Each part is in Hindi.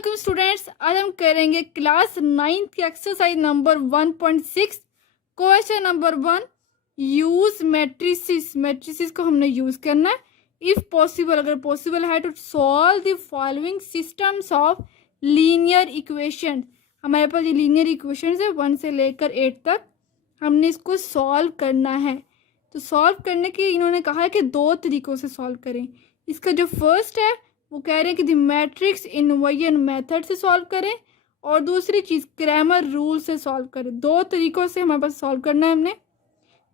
वालेकुम स्टूडेंट्स, आज हम करेंगे क्लास 9th की exercise number 1.6 question number 1। Use matrices. Matrices को हमने यूज करना है इफ पॉसिबल, अगर पॉसिबल है तो solve the following systems of linear equation. हमारे पास ये लीनियर इक्वेशन है 1 से लेकर 8 तक, हमने इसको सॉल्व करना है। तो सॉल्व करने के इन्होंने कहा है कि दो तरीकों से सॉल्व करें। इसका जो फर्स्ट है वो कह रहे हैं कि द मैट्रिक्स इन्वर्जन मेथड से सॉल्व करें, और दूसरी चीज़ क्रैमर रूल से सॉल्व करें। दो तरीकों से हमारे पास सॉल्व करना है। हमने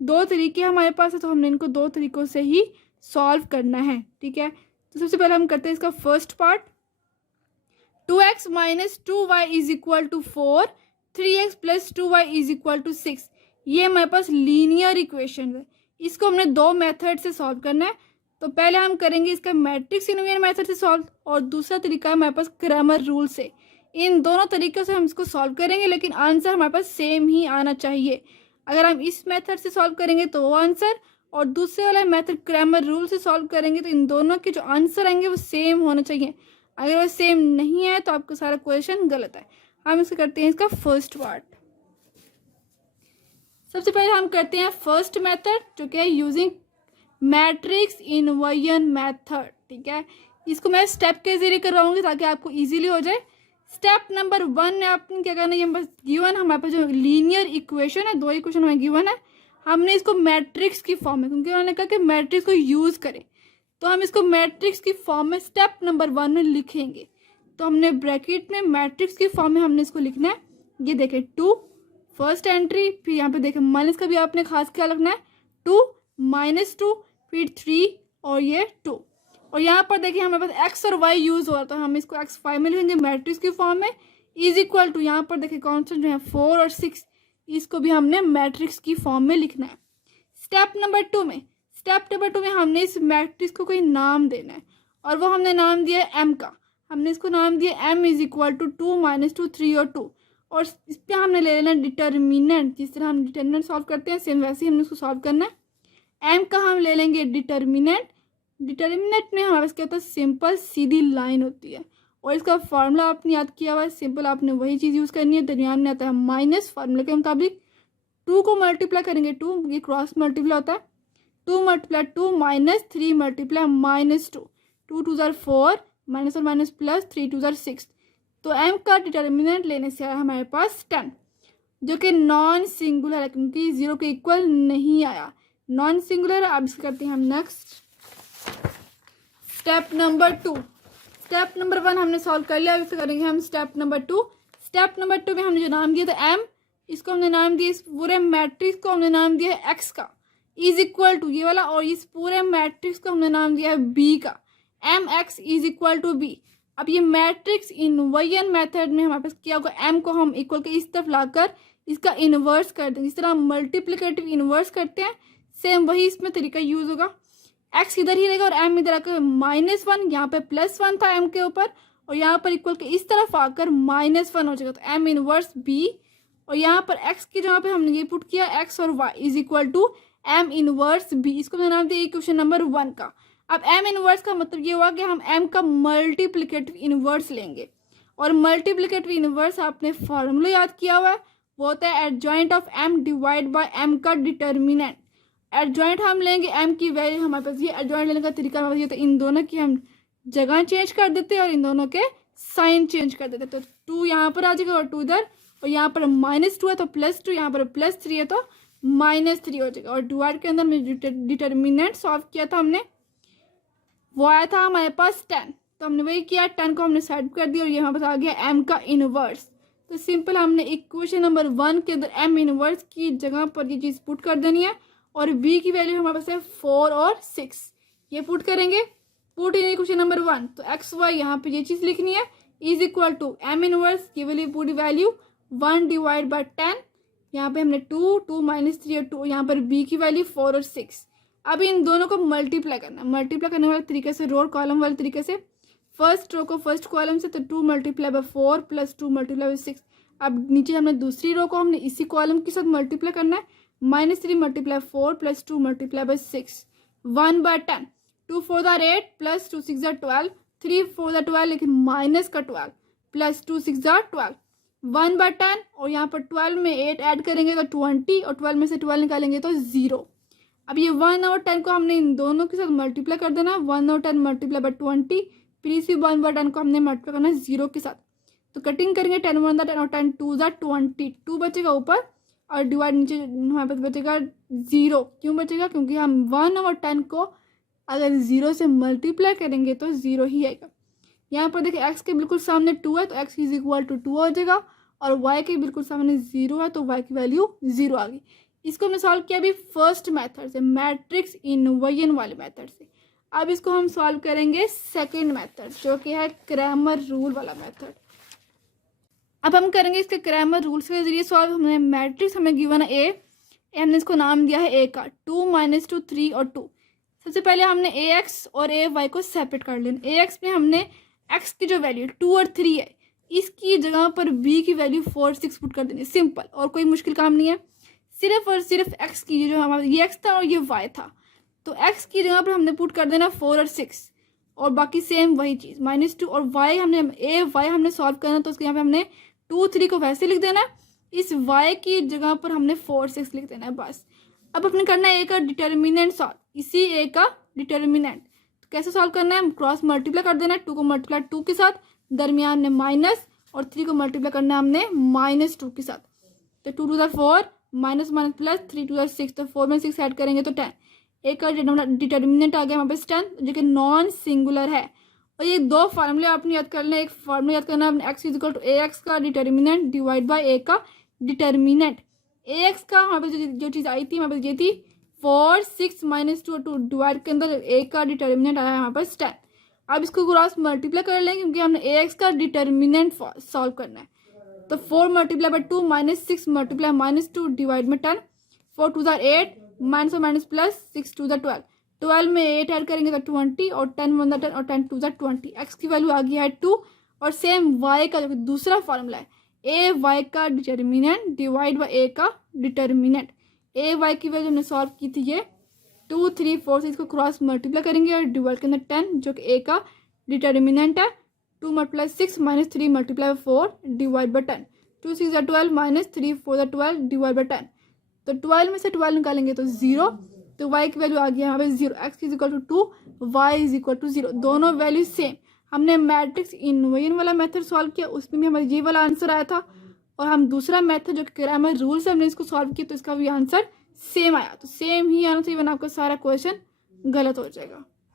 दो तरीके हमारे पास है, तो हमने इनको दो तरीकों से ही सॉल्व करना है। ठीक है, तो सबसे पहले हम करते हैं इसका first part. 2x minus 2y is equal to 4, 3x plus 2y is equal to 6। ये हमारे पास लीनियर इक्वेशन है, इसको हमने दो मेथड से सॉल्व करना है। तो पहले हम करेंगे इसका मैट्रिक्स इन्वर्जन मेथड से सॉल्व, और दूसरा तरीका है हमारे पास क्रैमर रूल से। इन दोनों तरीकों से हम इसको सॉल्व करेंगे, लेकिन आंसर हमारे पास सेम ही आना चाहिए। अगर हम इस मेथड से सॉल्व करेंगे तो वो आंसर, और दूसरे वाला मेथड क्रैमर रूल से सॉल्व करेंगे तो इन दोनों के जो आंसर आएंगे वो सेम होना चाहिए। अगर वो सेम नहीं है तो आपका सारा क्वेश्चन गलत है। हम इसको करते हैं इसका फर्स्ट पार्ट। सबसे पहले हम करते हैं फर्स्ट मेथड, जो कि है यूजिंग मैट्रिक्स इन्वर्जन मेथड। ठीक है, इसको मैं स्टेप के जरिए करवाऊंगी ताकि आपको इजीली हो जाए। स्टेप नंबर 1 में आपने क्या करना है, ये बस गिवन हमारे पास जो लीनियर इक्वेशन है, दो इक्वेशन हमें गिवन है, हमने इसको मैट्रिक्स की फॉर्म में, क्योंकि उन्होंने कहा कि मैट्रिक्स को यूज करें, तो हम इसको मैट्रिक्स की फॉर्म में स्टेप नंबर 1 में लिखेंगे। तो हमने ब्रैकेट में मैट्रिक्स की फॉर्म में हमने इसको लिखना है। ये देखें 2 फर्स्ट एंट्री, फिर यहाँ पे देखें माइनस का भी आपने खास ख्याल रखना है, 2 माइनस 2 फिर 3 और ये 2, और यहाँ पर देखिए हमारे पास x और y यूज हो रहा था, हम इसको x5 में लिखेंगे मैट्रिक्स की फॉर्म में, इज इक्वल टू यहाँ पर देखिए कॉन्स्टेंट जो है 4 और 6, इसको भी हमने मैट्रिक्स की फॉर्म में लिखना है। स्टेप नंबर 2 में हमने इस मैट्रिक्स को कोई नाम देना है, और वो हमने नाम दिया है m का। हमने इसको नाम दिया m is equal to 2 minus 2 3 और 2, और इस पर हमने ले लेना डिटर्मिनेंट। जिस तरह हम डिटर्मिनेंट सॉल्व करते हैं सेम वैसे ही हमने इसको सॉल्व करना है। एम का हम ले लेंगे डिटर्मिनेंट। डिटर्मिनेंट में हमारे पास क्या होता है, सिंपल सीधी लाइन होती है, और इसका फार्मूला आपने याद किया हुआ है, सिंपल आपने वही चीज़ यूज़ करनी है। दरमियान में आता है माइनस, फार्मूले के मुताबिक 2 को मल्टीप्लाई करेंगे 2, ये क्रॉस मल्टीप्लाई होता है, 2 मल्टीप्लाई 2 माइनस 3 मल्टीप्लाई माइनस 2, 2 2 ज़ार 4 माइनस और माइनस प्लस 3 2 ज़ार 6। तो एम का डिटर्मिनेंट लेने से आया हमारे पास 10, जो कि नॉन सिंगुलर है, क्योंकि 0 के इक्वल नहीं आया, नॉन सिंगुलर। अब इसको करते हैं हम next step number 2। Step number 1 हमने सॉल्व कर लिया, अब इसको करेंगे हम स्टेप नंबर 2। स्टेप नंबर 2 में हमने जो नाम दिया था m, इसको हमने नाम दिया, इस पूरे मैट्रिक्स को हमने नाम दिया है x का, इज इक्वल टू ये वाला, और इस पूरे मैट्रिक्स को हमने नाम दिया है b का, mx is equal to b। अब ये मैट्रिक्स इन्वर्जन मेथड में हमारे पास क्या होगा, m को हम इक्वल के इस तरफ लाकर इसका इन्वर्स कर देंगे। जिस तरह हम मल्टीप्लिकेटिव इन्वर्स करते हैं, सेम वही इसमें तरीका यूज होगा। x इधर ही रहेगा और m इधर आकर -1, यहाँ पे +1 था m के ऊपर, और यहाँ पर इक्वल के इस तरफ आकर -1 हो जाएगा, तो m इनवर्स b, और यहाँ पर x की जगह पे हमने ये पुट किया x और y is equal to m inverse b। इसको मैंने नाम दिया इक्वेशन नंबर 1 का। अब m इनवर्स का मतलब ये हुआ कि हम m का मल्टीप्लिकेटिव इनवर्स लेंगे, और मल्टीप्लिकेटिव इनवर्स आपने फॉर्मूला याद किया हुआ है, वो होता है adjoint of m divide by m का डिटर्मिनेंट। एडजॉइंट हम लेंगे m की वैल्यू, हमारे पास ये एडजॉइंट लेने का तरीका हमारे पास, तो इन दोनों की हम जगह चेंज कर देते हैं और इन दोनों के साइन चेंज कर देते हैं। तो 2 यहाँ पर आ जाएगा और 2 इधर, और यहाँ पर -2 है तो +2, यहाँ पर +3 है तो -3 हो जाएगा। और डिवाइड के अंदर में डिटर्मिनेंट सॉल्व किया था हमने, वो आया था हमारे पास 10, तो हमने वही किया, 10 को हमने साइड कर दिया, और यहाँ पर आ गया m का इनवर्स। तो सिंपल हमने इक्वेशन नंबर 1 के अंदर m इनवर्स की जगह पर ये चीज़ पुट कर देनी है, और b की वैल्यू हमारे पास है 4 और 6, ये पुट करेंगे, पुट इन इक्वेशन नंबर 1। तो x y यहाँ पे ये चीज़ लिखनी है, is equal to m inverse, ये वाली पूरी वैल्यू 1 डिवाइड बाय 10, यहाँ पे हमने 2 2 माइनस 3 और 2, यहाँ पर b की वैल्यू 4 और 6। अब इन दोनों को मल्टीप्लाई करना है, मल्टीप्लाई करने वाले तरीके से, रो कॉलम वाले तरीके से, फर्स्ट रो को फर्स्ट कॉलम से, तो 2 multiply by 4 plus 2 multiply by 6। अब नीचे हमने दूसरी रो को हमने इसी कॉलम के साथ मल्टीप्लाई करना है, -3 multiply 4 plus 2 multiply by 6, 1/10, 2 4 8 plus 2 6 12, 3 4 12, लेकिन माइनस का 12 प्लस 2 6 ज़ा 12, 1/10 और यहाँ पर 12 में 8 ऐड करेंगे तो 20 और 12 में से 12 निकालेंगे तो 0। अब ये 1 और 10 को हमने इन दोनों के साथ मल्टीप्लाई कर देना, 1 और 10 मल्टीप्लाई बाय 20, फिर इसी 1/10 को हमने मल्टीप्लाई करना है 0 के साथ। तो कटिंग करेंगे 10 1 10 और 10 2 ज़ा 20, 2 बचेगा ऊपर और डिवाइड नीचे हमारे पास बचेगा 0। क्यों बचेगा? क्योंकि हम 1 और 10 को अगर 0 से मल्टीप्लाई करेंगे तो 0 ही आएगा। यहाँ पर देखिए x के बिल्कुल सामने 2 है तो x इज इक्वल टू 2 हो जाएगा, और y के बिल्कुल सामने 0 है तो y की वैल्यू 0 आ गई। इसको हमने सॉल्व किया अभी फर्स्ट मेथड से, मैट्रिक्स इन्वर्जन वाले मेथड से। अब इसको हम सॉल्व करेंगे सेकेंड मेथड जो कि है क्रैमर रूल वाला मेथड। अब हम करेंगे इसके क्रैमर रूल्स के जरिए सॉल्व। हमने मैट्रिक्स हमें गिवन है ए, हमने इसको नाम दिया है ए का, 2 - 2 3 और 2। सबसे पहले हमने ए एक्स और ए वाई को सेपरेट कर लेना। ए एक्स में हमने एक्स की जो वैल्यू 2 और 3 है, इसकी जगह पर बी की वैल्यू 4 6 पुट कर देनी, सिंपल, और कोई मुश्किल काम नहीं है। सिर्फ और सिर्फ एक्स की जो हमारा ये एक्स था और ये वाई था, तो एक्स की जगह पर हमने पुट कर देना 4 और 6, और बाकी सेम वही चीज़ -2। और वाई हमने ए वाई हमने सॉल्व करना, तो उसके यहाँ पे हमने 2 3 को वैसे लिख देना है, इस वाई की जगह पर हमने 4 6 लिख देना है बस। अब अपने करना है ए का डिटर्मिनेंट सॉल्व, इसी ए का डिटर्मिनेंट। तो कैसे सॉल्व करना है? क्रॉस मल्टीप्लाई कर देना है, 2 को मल्टीप्लाई 2 के साथ, दरमियान में माइनस, और 3 को मल्टीप्लाई करना है हमने -2 के साथ। तो 2 2 4 माइनस माइनस प्लस, 3 2 6, तो 4 में 6 ऐड करेंगे तो 10। ए का डिटर्मिनेंट आ गया हमारे पास 10, जो कि नॉन सिंगुलर है। और ये दो फार्मूले आपने याद कर लें, एक फार्मूला याद करना है x is equal to A x का डिटर्मिनेंट डिवाइड बाय ए का डिटर्मिनेंट। ए एक्स का हमारे पास जो चीज़ आई थी हमारे पास ये थी 4 6 -2 2 डिवाइड के अंदर ए का डिटर्मिनेंट आया हमारे पास 10। अब इसको क्रॉस मल्टीप्लाई कर लें क्योंकि हमने ए एक्स का डिटर्मिनेंट सॉल्व करना है। तो 4 मल्टीप्लाई बाय 2 -6 मल्टीप्लाई -2 डिवाइड में 10, 4 2 ज़ा 8, माइनस और माइनस प्लस, 6 2 ज़ा 12, 12 में 8 ऐड करेंगे तो 20, और 10 1 ज़ा 10 और 10 2 ज़ा 20। एक्स की वैल्यू आ गई है 2, और सेम वाई का जो दूसरा फार्मूला है ए वाई का डिटर्मिनेंट डिवाइड बाय ए का डिटर्मिनेंट। ए वाई की वैल्यू हमने सॉल्व की थी ये 2 3 4 से, इसको क्रॉस मल्टीप्लाई करेंगे और डिवाइड के अंदर 10 जो कि ए का डिटर्मिनेंट है, 2 × 6 -3 मल्टीप्लाई 4 डिवाइड बाय 10, 2 6 ज़ा 12 -3 4 ज़ा 12 डिवाइड बाय 10। तो 12 में से 12 निकालेंगे तो 0, तो y की वैल्यू आ गई यहाँ पे 0, x is equal to 2, y is equal to 0, दोनों वैल्यू सेम। हमने मैट्रिक्स इन्वर्जन वाला मेथड सॉल्व किया, उसमें भी हमारा ये वाला आंसर आया था, और हम दूसरा मेथड जो क्रैमर रूल से हमने इसको सॉल्व किया तो इसका भी आंसर सेम आया। तो सेम ही आना चाहिए वरना आपका सारा क्वेश्चन गलत हो जाएगा।